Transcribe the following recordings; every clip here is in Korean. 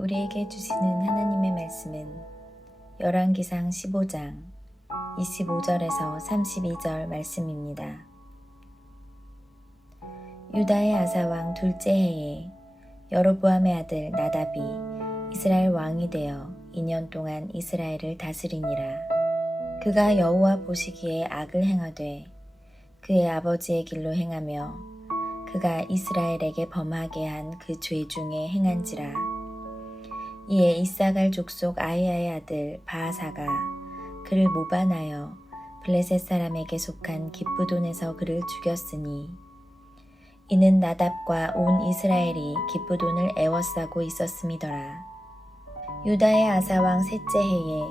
우리에게 주시는 하나님의 말씀은 열왕기상 15장 25절에서 32절 말씀입니다. 유다의 아사왕 둘째 해에 여로보암의 아들 나답이 이스라엘 왕이 되어 2년 동안 이스라엘을 다스리니라. 그가 여호와 보시기에 악을 행하되 그의 아버지의 길로 행하며 그가 이스라엘에게 범하게 한 그 죄 중에 행한지라. 이에 이사갈 족속 아히야의 아들 바아사가 그를 모반하여 블레셋 사람에게 속한 기브돈에서 그를 죽였으니 이는 나답과 온 이스라엘이 기브돈을 애워싸고 있었음이더라. 유다의 아사왕 셋째 해에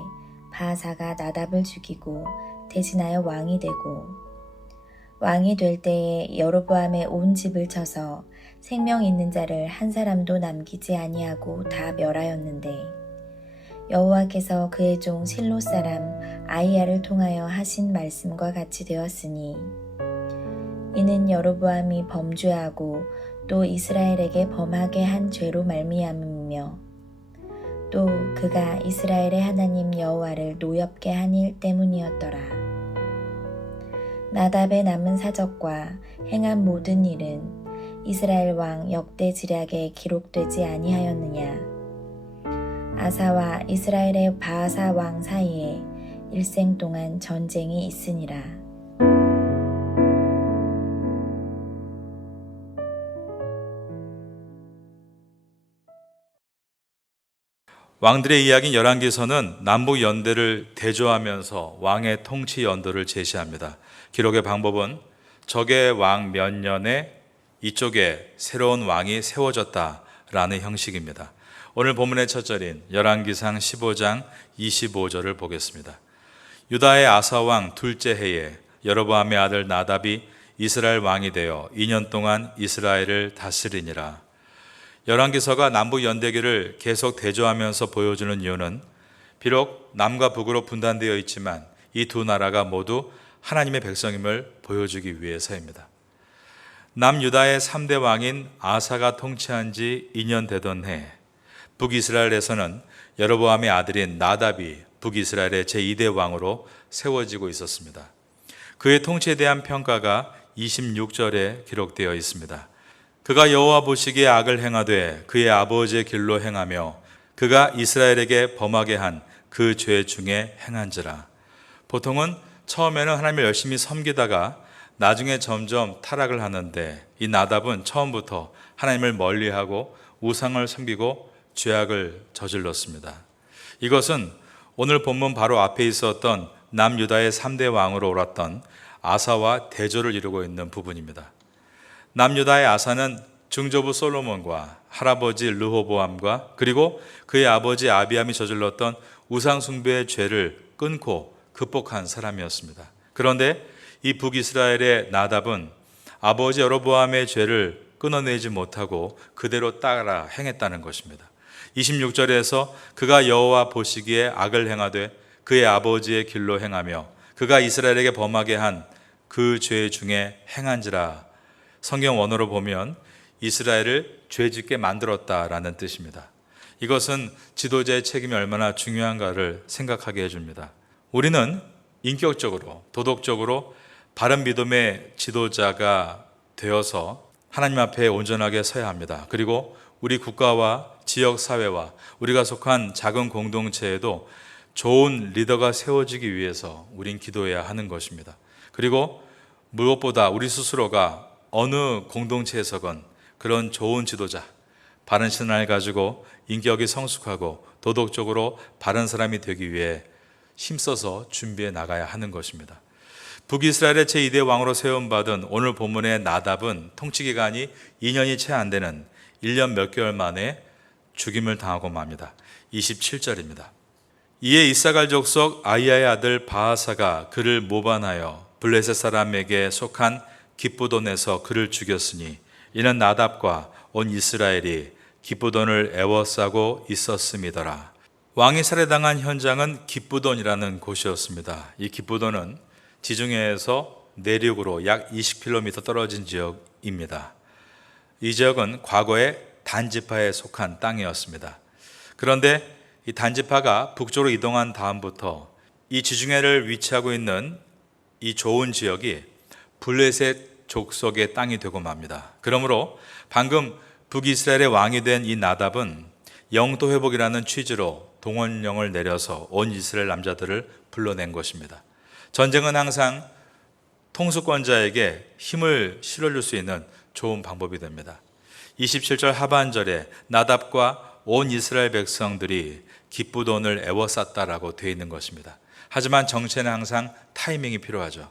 바아사가 나답을 죽이고 대신하여 왕이 되고 왕이 될 때에 여로보암의 온 집을 쳐서 생명 있는 자를 한 사람도 남기지 아니하고 다 멸하였는데 여호와께서 그의 종 실로 사람 아히야를 통하여 하신 말씀과 같이 되었으니 이는 여로보암이 범죄하고 또 이스라엘에게 범하게 한 죄로 말미암으며 또 그가 이스라엘의 하나님 여호와를 노엽게 한 일 때문이었더라. 나답의 남은 사적과 행한 모든 일은 이스라엘 왕 역대 지략에 기록되지 아니하였느냐. 아사와 이스라엘의 바아사 왕 사이에 일생 동안 전쟁이 있으니라. 왕들의 이야기인 열왕기서는 남북 연대를 대조하면서 왕의 통치 연도를 제시합니다. 기록의 방법은 적의 왕 몇 년에 이쪽에 새로운 왕이 세워졌다라는 형식입니다. 오늘 본문의 첫 절인 열왕기상 15장 25절을 보겠습니다. 유다의 아사왕 둘째 해에 여로보암의 아들 나답이 이스라엘 왕이 되어 2년 동안 이스라엘을 다스리니라. 열왕기서가 남북 연대기를 계속 대조하면서 보여주는 이유는 비록 남과 북으로 분단되어 있지만 이 두 나라가 모두 하나님의 백성임을 보여주기 위해서입니다. 남유다의 3대 왕인 아사가 통치한 지 2년 되던 해 북이스라엘에서는 여로보암의 아들인 나답이 북이스라엘의 제2대 왕으로 세워지고 있었습니다. 그의 통치에 대한 평가가 26절에 기록되어 있습니다. 그가 여호와 보시기에 악을 행하되 그의 아버지의 길로 행하며 그가 이스라엘에게 범하게 한 그 죄 중에 행한지라. 보통은 처음에는 하나님을 열심히 섬기다가 나중에 점점 타락을 하는데 이 나답은 처음부터 하나님을 멀리하고 우상을 섬기고 죄악을 저질렀습니다. 이것은 오늘 본문 바로 앞에 있었던 남유다의 3대 왕으로 옳았던 아사와 대조를 이루고 있는 부분입니다. 남유다의 아사는 증조부 솔로몬과 할아버지 르호보암과 그리고 그의 아버지 아비암이 저질렀던 우상숭배의 죄를 끊고 극복한 사람이었습니다. 그런데 이 북이스라엘의 나답은 아버지 여로보암의 죄를 끊어내지 못하고 그대로 따라 행했다는 것입니다. 26절에서 그가 여호와 보시기에 악을 행하되 그의 아버지의 길로 행하며 그가 이스라엘에게 범하게 한 그 죄 중에 행한지라. 성경 원어로 보면 이스라엘을 죄짓게 만들었다라는 뜻입니다. 이것은 지도자의 책임이 얼마나 중요한가를 생각하게 해줍니다. 우리는 인격적으로, 도덕적으로 바른 믿음의 지도자가 되어서 하나님 앞에 온전하게 서야 합니다. 그리고 우리 국가와 지역사회와 우리가 속한 작은 공동체에도 좋은 리더가 세워지기 위해서 우린 기도해야 하는 것입니다. 그리고 무엇보다 우리 스스로가 어느 공동체에서건 그런 좋은 지도자, 바른 신앙을 가지고 인격이 성숙하고 도덕적으로 바른 사람이 되기 위해 힘써서 준비해 나가야 하는 것입니다. 북이스라엘의 제2대 왕으로 세움받은 오늘 본문의 나답은 통치기간이 2년이 채 안 되는 1년 몇 개월 만에 죽임을 당하고 맙니다. 27절입니다. 이에 이사갈 족속 아히야의 아들 바아사가 그를 모반하여 블레셋 사람에게 속한 기브돈에서 그를 죽였으니 이는 나답과 온 이스라엘이 기브돈을 애워싸고 있었음이더라. 왕이 살해당한 현장은 기브돈이라는 곳이었습니다. 이 기브돈은 지중해에서 내륙으로 약 20km 떨어진 지역입니다. 이 지역은 과거에 단지파에 속한 땅이었습니다. 그런데 이 단지파가 북쪽으로 이동한 다음부터 이 지중해를 위치하고 있는 이 좋은 지역이 블레셋 족속의 땅이 되고 맙니다. 그러므로 방금 북이스라엘의 왕이 된 이 나답은 영토 회복이라는 취지로 동원령을 내려서 온 이스라엘 남자들을 불러낸 것입니다. 전쟁은 항상 통수권자에게 힘을 실어줄 수 있는 좋은 방법이 됩니다. 27절 하반절에 나답과 온 이스라엘 백성들이 기쁘돈을 애워쌌다라고 되어 있는 것입니다. 하지만 정체는 항상 타이밍이 필요하죠.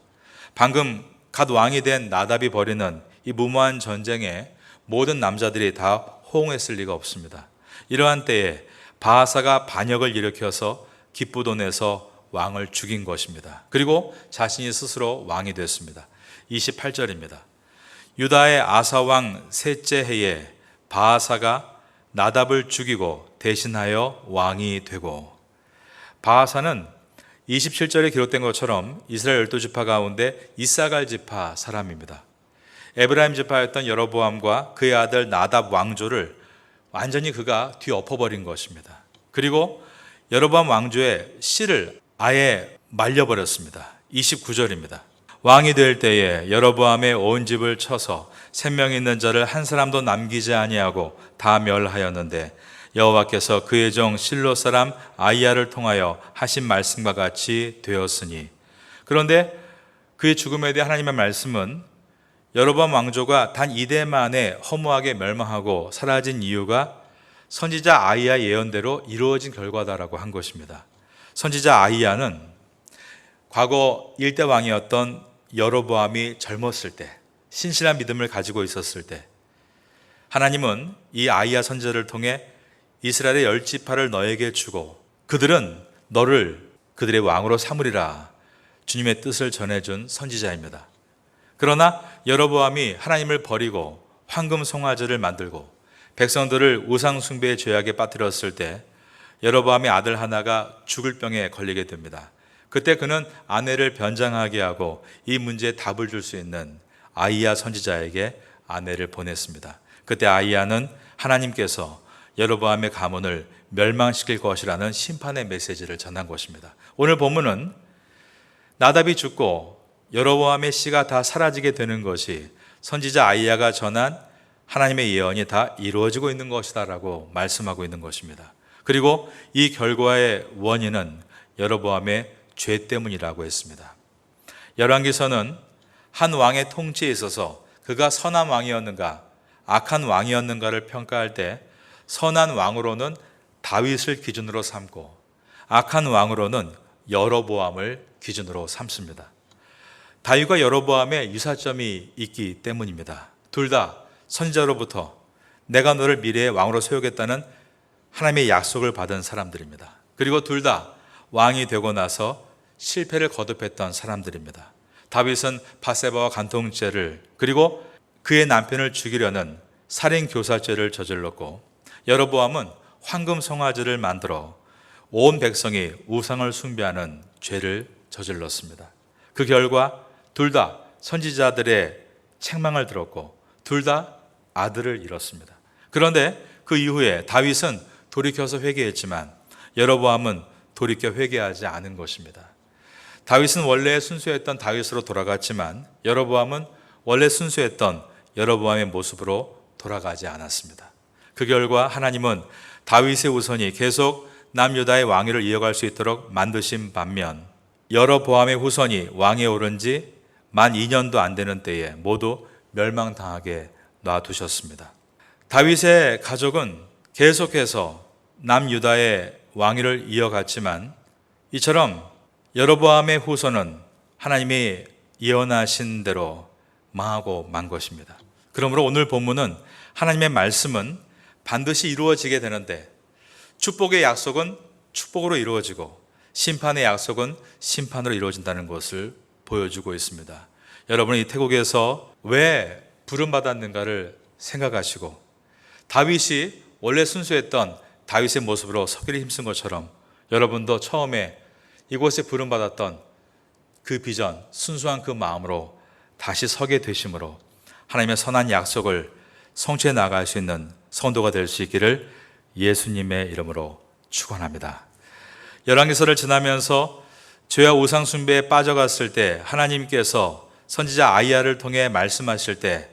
방금 갓 왕이 된 나답이 벌이는 이 무모한 전쟁에 모든 남자들이 다 호응했을 리가 없습니다. 이러한 때에 바하사가 반역을 일으켜서 기쁘돈에서 왕을 죽인 것입니다. 그리고 자신이 스스로 왕이 됐습니다. 28절입니다. 유다의 아사 왕 셋째 해에 바하사가 나답을 죽이고 대신하여 왕이 되고, 바하사는 27절에 기록된 것처럼 이스라엘 12지파 가운데 이사갈 지파 사람입니다. 에브라임 지파였던 여로보암과 그의 아들 나답 왕조를 완전히 그가 뒤엎어버린 것입니다. 그리고 여로보암 왕조의 씨를 아예 말려버렸습니다. 29절입니다. 왕이 될 때에 여로보암의 온 집을 쳐서 생명 있는 자를 한 사람도 남기지 아니하고 다 멸하였는데 여호와께서 그의 종 실로 사람 아이야를 통하여 하신 말씀과 같이 되었으니. 그런데 그의 죽음에 대한 하나님의 말씀은 여로보암 왕조가 단 이대 만에 허무하게 멸망하고 사라진 이유가 선지자 아이야 예언대로 이루어진 결과다라고 한 것입니다. 선지자 아이야는 과거 1대 왕이었던 여로보암이 젊었을 때, 신실한 믿음을 가지고 있었을 때, 하나님은 이 아이야 선지자를 통해 이스라엘의 10지파를 너에게 주고 그들은 너를 그들의 왕으로 삼으리라 주님의 뜻을 전해준 선지자입니다. 그러나 여로보암이 하나님을 버리고 황금 송아지를 만들고 백성들을 우상 숭배의 죄악에 빠뜨렸을 때 여로보암의 아들 하나가 죽을 병에 걸리게 됩니다. 그때 그는 아내를 변장하게 하고 이 문제에 답을 줄 수 있는 아이야 선지자에게 아내를 보냈습니다. 그때 아이야는 하나님께서 여로보암의 가문을 멸망시킬 것이라는 심판의 메시지를 전한 것입니다. 오늘 본문은 나답이 죽고 여로보암의 씨가 다 사라지게 되는 것이 선지자 아이야가 전한 하나님의 예언이 다 이루어지고 있는 것이다라고 말씀하고 있는 것입니다. 그리고 이 결과의 원인은 여로보암의 죄 때문이라고 했습니다. 열왕기서는 한 왕의 통치에 있어서 그가 선한 왕이었는가 악한 왕이었는가를 평가할 때 선한 왕으로는 다윗을 기준으로 삼고 악한 왕으로는 여로보암을 기준으로 삼습니다. 다윗과 여로보암의 유사점이 있기 때문입니다. 둘 다 선지자로부터 내가 너를 미래의 왕으로 세우겠다는 하나님의 약속을 받은 사람들입니다. 그리고 둘 다 왕이 되고 나서 실패를 거듭했던 사람들입니다. 다윗은 바세바와 간통죄를 그리고 그의 남편을 죽이려는 살인 교사죄를 저질렀고, 여로보암은 황금 송아지를 만들어 온 백성이 우상을 숭배하는 죄를 저질렀습니다. 그 결과 둘 다 선지자들의 책망을 들었고 둘 다 아들을 잃었습니다. 그런데 그 이후에 다윗은 돌이켜서 회개했지만 여로보암은 돌이켜 회개하지 않은 것입니다. 다윗은 원래 순수했던 다윗으로 돌아갔지만 여로보암은 원래 순수했던 여로보암의 모습으로 돌아가지 않았습니다. 그 결과 하나님은 다윗의 후손이 계속 남유다의 왕위를 이어갈 수 있도록 만드신 반면 여로보암의 후손이 왕에 오른 지 만 2년도 안 되는 때에 모두 멸망당하게 놔두셨습니다. 다윗의 가족은 계속해서 남유다의 왕위를 이어갔지만 이처럼 여로보암의 후손은 하나님이 예언하신 대로 망하고 만 것입니다. 그러므로 오늘 본문은 하나님의 말씀은 반드시 이루어지게 되는데 축복의 약속은 축복으로 이루어지고 심판의 약속은 심판으로 이루어진다는 것을 보여주고 있습니다. 여러분이 태국에서 왜 부름받았는가를 생각하시고 다윗이 원래 순수했던 다윗의 모습으로 서기를 힘쓴 것처럼 여러분도 처음에 이곳에 부름받았던 그 비전, 순수한 그 마음으로 다시 서게 되심으로 하나님의 선한 약속을 성취해 나갈 수 있는 성도가 될 수 있기를 예수님의 이름으로 축원합니다. 열왕기서를 지나면서 죄와 우상 숭배에 빠져갔을 때 하나님께서 선지자 아이야를 통해 말씀하실 때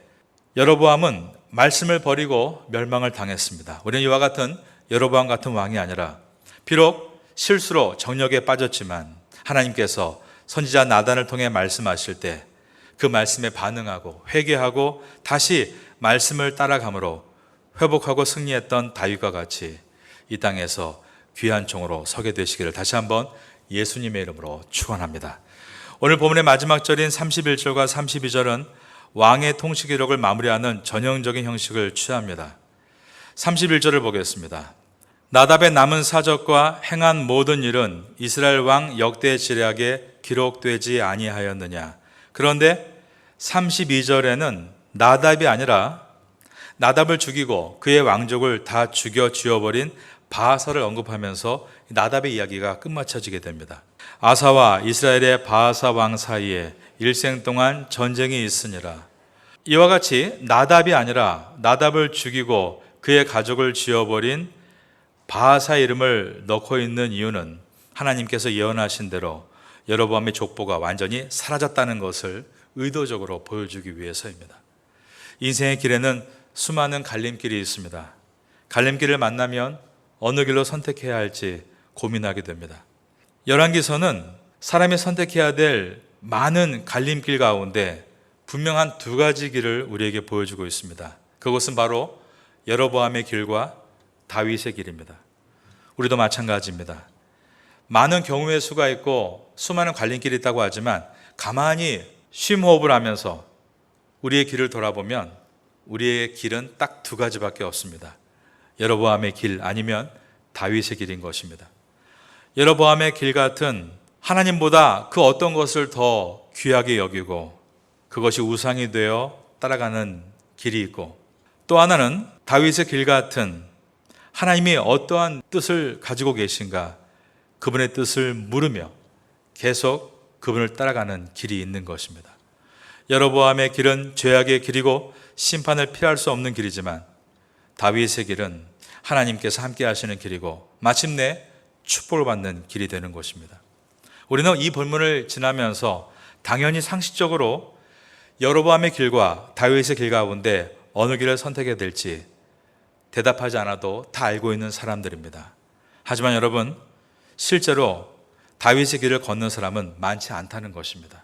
여로보암은 말씀을 버리고 멸망을 당했습니다. 우리는 이와 같은 여로보암 같은 왕이 아니라 비록 실수로 정력에 빠졌지만 하나님께서 선지자 나단을 통해 말씀하실 때 그 말씀에 반응하고 회개하고 다시 말씀을 따라감으로 회복하고 승리했던 다윗과 같이 이 땅에서 귀한 종으로 서게 되시기를 다시 한번 예수님의 이름으로 축원합니다. 오늘 본문의 마지막 절인 31절과 32절은 왕의 통치 기록을 마무리하는 전형적인 형식을 취합니다. 31절을 보겠습니다. 나답의 남은 사적과 행한 모든 일은 이스라엘 왕 역대 지략에 기록되지 아니하였느냐. 그런데 32절에는 나답이 아니라 나답을 죽이고 그의 왕족을 다 죽여 쥐어버린 바하사를 언급하면서 나답의 이야기가 끝마쳐지게 됩니다. 아사와 이스라엘의 바하사 왕 사이에 일생 동안 전쟁이 있으니라. 이와 같이 나답이 아니라 나답을 죽이고 그의 가족을 쥐어버린 바하사 이름을 넣고 있는 이유는 하나님께서 예언하신 대로 여로보암의 족보가 완전히 사라졌다는 것을 의도적으로 보여주기 위해서입니다. 인생의 길에는 수많은 갈림길이 있습니다. 갈림길을 만나면 어느 길로 선택해야 할지 고민하게 됩니다. 열왕기서는 사람이 선택해야 될 많은 갈림길 가운데 분명한 두 가지 길을 우리에게 보여주고 있습니다. 그것은 바로 여로보암의 길과 다윗의 길입니다. 우리도 마찬가지입니다. 많은 경우의 수가 있고 수많은 갈림길이 있다고 하지만 가만히 쉼호흡을 하면서 우리의 길을 돌아보면 우리의 길은 딱 두 가지밖에 없습니다. 여로보암의 길 아니면 다윗의 길인 것입니다. 여로보암의 길 같은 하나님보다 그 어떤 것을 더 귀하게 여기고 그것이 우상이 되어 따라가는 길이 있고, 또 하나는 다윗의 길 같은 하나님이 어떠한 뜻을 가지고 계신가 그분의 뜻을 물으며 계속 그분을 따라가는 길이 있는 것입니다. 여로보암의 길은 죄악의 길이고 심판을 피할 수 없는 길이지만 다윗의 길은 하나님께서 함께 하시는 길이고 마침내 축복을 받는 길이 되는 것입니다. 우리는 이 본문을 지나면서 당연히 상식적으로 여로보암의 길과 다윗의 길 가운데 어느 길을 선택해야 될지 대답하지 않아도 다 알고 있는 사람들입니다. 하지만 여러분, 실제로 다윗의 길을 걷는 사람은 많지 않다는 것입니다.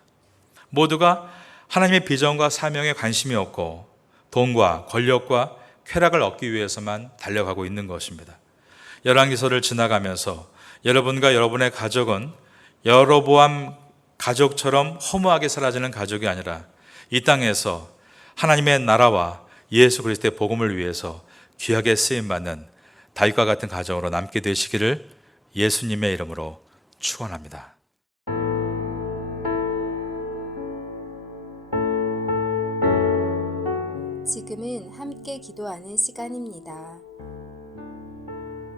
모두가 하나님의 비전과 사명에 관심이 없고 돈과 권력과 쾌락을 얻기 위해서만 달려가고 있는 것입니다. 열왕기서를 지나가면서 여러분과 여러분의 가족은 여로보암 가족처럼 허무하게 사라지는 가족이 아니라 이 땅에서 하나님의 나라와 예수 그리스도의 복음을 위해서 귀하게 쓰임받는 다윗과 같은 가정으로 남게 되시기를 예수님의 이름으로 축원합니다. 지금은 함께 기도하는 시간입니다.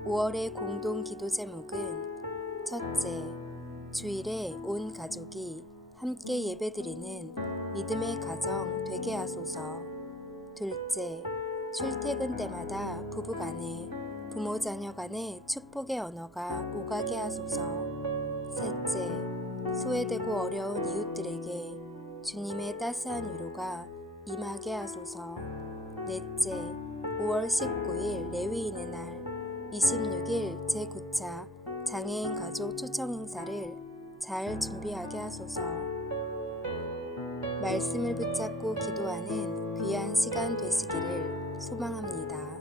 5월의 공동 기도 제목은 첫째, 주일에 온 가족이 함께 예배드리는 믿음의 가정 되게 하소서. 둘째, 출퇴근 때마다 부부간에 부모 자녀 간의 축복의 언어가 오가게 하소서. 셋째, 소외되고 어려운 이웃들에게 주님의 따스한 위로가 임하게 하소서. 넷째, 5월 19일 레위인의 날 26일 제9차 장애인 가족 초청 행사를 잘 준비하게 하소서. 말씀을 붙잡고 기도하는 귀한 시간 되시기를 소망합니다.